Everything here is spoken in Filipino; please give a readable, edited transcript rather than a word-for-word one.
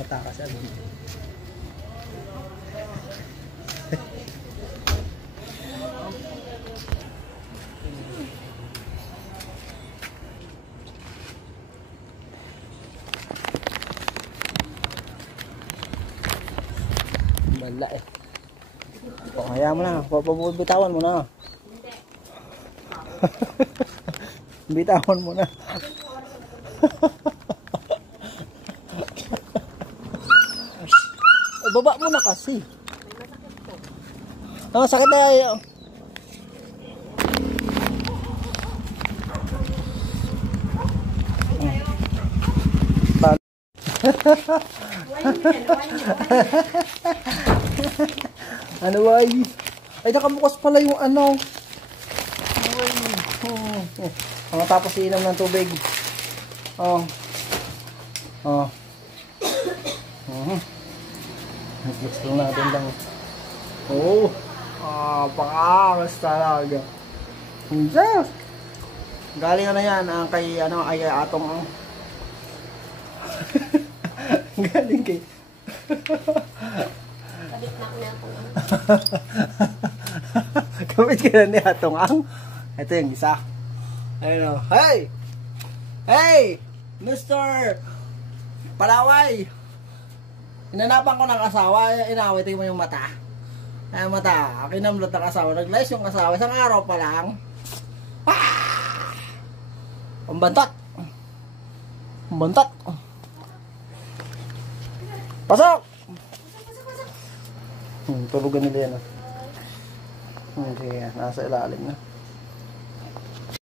Matakas yan. Bala eh. O, kaya mo na. Bitawan mo na. Bitawan mo na. Baba mo na kasi. Oh, sakit na yun. Ano ba ay? Ay, nakabukas pala yung ano. Ang tapos iinom ng tubig. Oh. Oh. Gusto natin lang. Oh. Pakangas talaga. Yes. Galing na yan ang kay ano ay atong ang. Galing kay. Kabit na ako. Kabit ka na ni atong ang. Ito yung isa. Ayun o. Hey! Hey! Mr. Palaway! Inanapan ko ng asawa, inawitin mo yung mata. Ay mata, kinamlot ng asawa, nag-lice yung asawa, isang araw pa lang. Ah! Pambantat! Pambantat! Pasok! Tulugan nila yan. Hindi yan, nasa ilalim na.